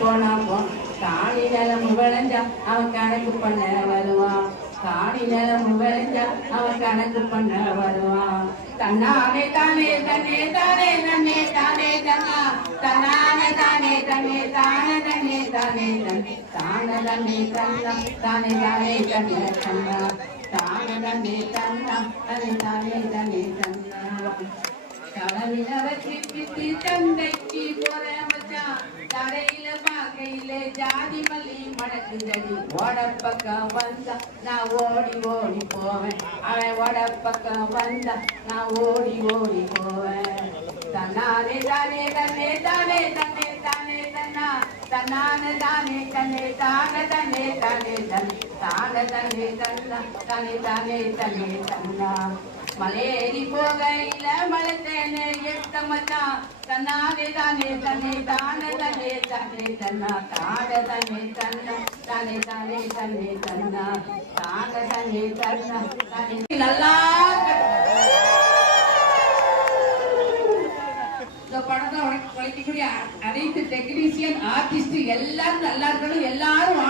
போனா போ காணி நிலம் விளைஞ்சா அவன் கணக்கு பண்ண வருவான் காணி நிலம் விளைஞ்சா அவன் கணக்கு பண்ண வருவான் தன்னானே தானே தன்னே தானே தன்னே தானே தன்னா. தன்னானே தானே தன்னே தானே தன்னே தானே தன்னே தானே தன்னே தன்னா. தானே தானே தன்னே தன்னா. தானே தன்னே தன்னா. தானே தானே தன்னே தன்னா. தளவில வச்சு தந்தைக்கு ஜாதி மல்லி மணக்குதடி ஓடப்பக்கம் வந்தா நான் ஓடி ஓடி போவேன். அவன் ஓடப்பக்கம் வந்தா நான் ஓடி ஓடி போவேன். தன்னானே தானே தன்னே தானே தன்னே தானே தன்னா. தன்னான தானே தன்னே தானே தன்னே தானே தன். தானே தன்னே தன்னா. தானே தானே தன்னே தன்னா. மலையேறி போகையில் மச்சான் தன்னானே தானே தன்னை தானே தன்னை தானே தன்னா. தானே தன்னை தன்னா. தானே தானே தன்னை தன்னா. தானே தன்னை தன்னா. தானே நல்லா இந்த படத்தை உழைக்கக்கூடிய அனைத்து டெக்னீசியன் ஆர்டிஸ்ட் எல்லாரும் நல்லா இருக்கணும். எல்லாரும்